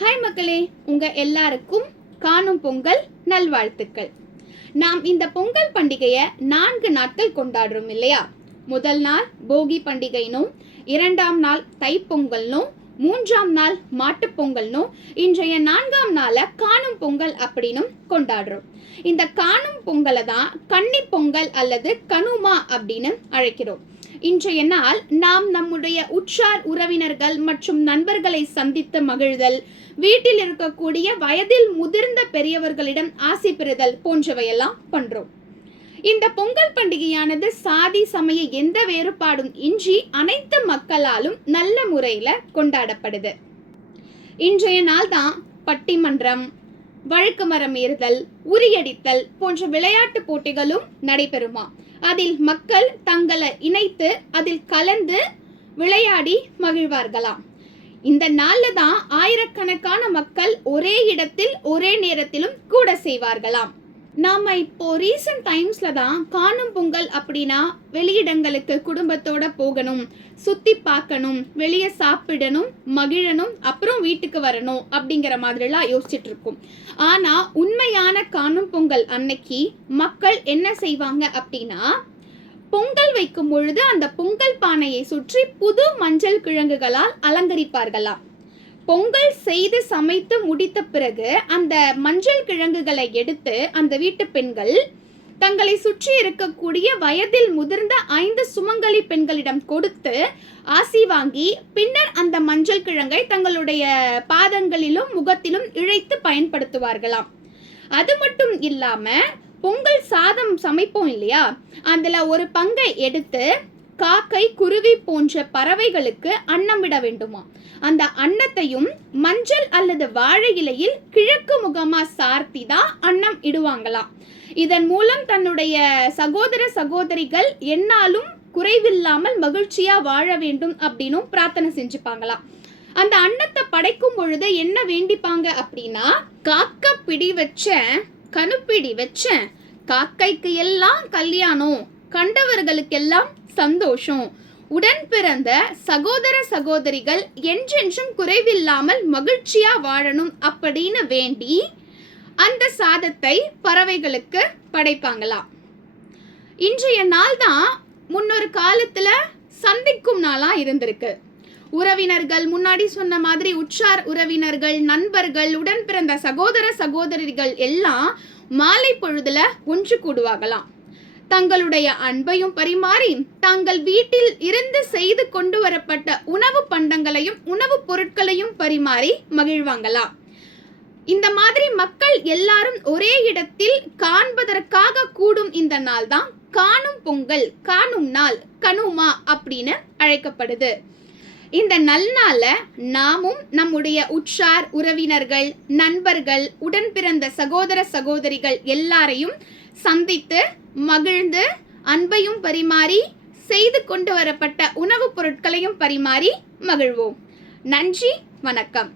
Hi மக்களே, உங்க எல்லாருக்கும் காணும் பொங்கல் நல்வாழ்த்துக்கள். நாம் இந்த பொங்கல் பண்டிகையை 4 நாட்கள் கொண்டாடுறோம் இல்லையா? முதல் நாள் போகி பண்டிகைனும், 2ஆம் நாள் தைப்பொங்கல்னும், 3ஆம் நாள் மாட்டுப்பொங்கல்னும், இன்றைய 4ஆம் நாளை காணும் பொங்கல் அப்படின்னும் கொண்டாடுறோம். இந்த காணும் பொங்கலை தான் கன்னி பொங்கல் அல்லது கனுமா அப்படின்னு அழைக்கிறோம். இன்றைய நாள் நாம் நம்முடைய உற்றார் உறவினர்கள் மற்றும் நண்பர்களை சந்தித்து மகிழ்தல், வீட்டில் இருக்கக்கூடிய வயதில் முதிர்ந்த பெரியவர்களிடம் ஆசி பெறுதல் போன்றவையெல்லாம் பண்றோம். இந்த பொங்கல் பண்டிகையானது சாதி சமய எந்த வேறுபாடும் இன்றி அனைத்து மக்களாலும் நல்ல முறையில கொண்டாடப்படுது. இன்றைய நாள் தான் பட்டிமன்றம், வழுக்கு மரம் ஏறுதல், உரியடித்தல் போன்ற விளையாட்டு போட்டிகளும் நடைபெறுமா. அதில் மக்கள் தங்களை இணைத்து அதில் கலந்து விளையாடி மகிழ்வார்களாம். இந்த நாள்ல தான் ஆயிரக்கணக்கான மக்கள் ஒரே இடத்தில் ஒரே நேரத்திலும் கூட செய்வார்களாம். நாம இப்போ ரீசன்ட் டைம்ஸ்ல தான் காணும் பொங்கல் அப்படின்னா வெளியிடங்களுக்கு குடும்பத்தோட போகணும், சுத்தி பார்க்கணும், வெளியே சாப்பிடணும், மகிழணும், அப்புறம் வீட்டுக்கு வரணும் அப்படிங்கிற மாதிரிலாம் யோசிச்சுட்டு இருக்கோம். ஆனா உண்மையான காணும் பொங்கல் அன்னைக்கு மக்கள் என்ன செய்வாங்க அப்படின்னா, பொங்கல் வைக்கும் பொழுது அந்த பொங்கல் பானையை சுற்றி புது மஞ்சள் கிழங்குகளால் அலங்கரிப்பார்களாம். பொங்கல் செய்து சமைத்து முடித்த பிறகு அந்த மஞ்சள் கிழங்குகளை எடுத்து அந்த வீட்டு பெண்கள் தங்களை சுற்றி இருக்கக்கூடிய வயதில் முதிர்ந்த 5 சுமங்கலி பெண்களிடம் கொடுத்து ஆசி வாங்கி பின்னர் அந்த மஞ்சள் கிழங்கை தங்களுடைய பாதங்களிலும் முகத்திலும் இழைத்து பயன்படுத்துவார்களாம். அது மட்டும் இல்லாம பொங்கல் சாதம் சமைப்போம் இல்லையா, அதுல ஒரு பங்கை எடுத்து காக்கை, குருவி போன்ற பறவைகளுக்கு அன்னமிட வேண்டுமா. அந்த அன்னத்தையும் மஞ்சள் அல்லது வாழை இலையில் கிழக்கு முகமா சார்த்தி தான் அன்னம் இடுவாங்களாம். இதன் மூலம் தன்னுடைய சகோதர சகோதரிகள் என்னாலும் குறைவில்லாமல் மகிழ்ச்சியா வாழ வேண்டும் அப்படின்னும் பிரார்த்தனை செஞ்சுப்பாங்களாம். அந்த அன்னத்தை படைக்கும் பொழுது என்ன வேண்டிப்பாங்க அப்படின்னா, காக்க பிடி வச்ச கணுப்பிடி வச்ச காக்கைக்கு எல்லாம் கல்யாணம், கண்டவர்களுக்கெல்லாம் சந்தோஷம், உடன் பிறந்த சகோதர சகோதரிகள் என்றென்றும் குறைவில்லாமல் மகிழ்ச்சியா வாழணும் அப்படின்னு வேண்டி அந்த சாதத்தை பறவைகளுக்கு படைப்பாங்களாம். இன்றைய நாள் தான் முன்னொரு காலத்துல சந்திக்கும் நாளா இருந்திருக்கு. உறவினர்கள், முன்னாடி சொன்ன மாதிரி உற்றார் உறவினர்கள், நண்பர்கள், உடன் பிறந்த சகோதர சகோதரிகள் எல்லாம் மாலை பொழுதுல ஒன்று கூடுவாங்களாம். தங்களுடைய அன்பையும் பரிமாறி தாங்கள் வீட்டில் இருந்து செய்து கொண்டு வரப்பட்ட உணவு பண்டங்களையும் உணவுப் பொருட்களையும் பரிமாறி மகிழ்வாங்களாம். இந்த மாதிரி மக்கள் எல்லாரும் ஒரே இடத்தில் காண்பதற்காக கூடும் இந்த நாள் தான் காணும் பொங்கல், காணும் நாள், கனுமா அப்படின்னு அழைக்கப்படுது. இந்த நல்நாள நாமும் நம்முடைய உற்றார் உறவினர்கள், நண்பர்கள், உடன் பிறந்த சகோதர சகோதரிகள் எல்லாரையும் சந்தித்து மகிழ்ந்து அன்பையும் பரிமாறி செய்து கொண்டு வரப்பட்ட உணவுப் பொருட்களையும் பரிமாறி மகிழ்வோம். நன்றி, வணக்கம்.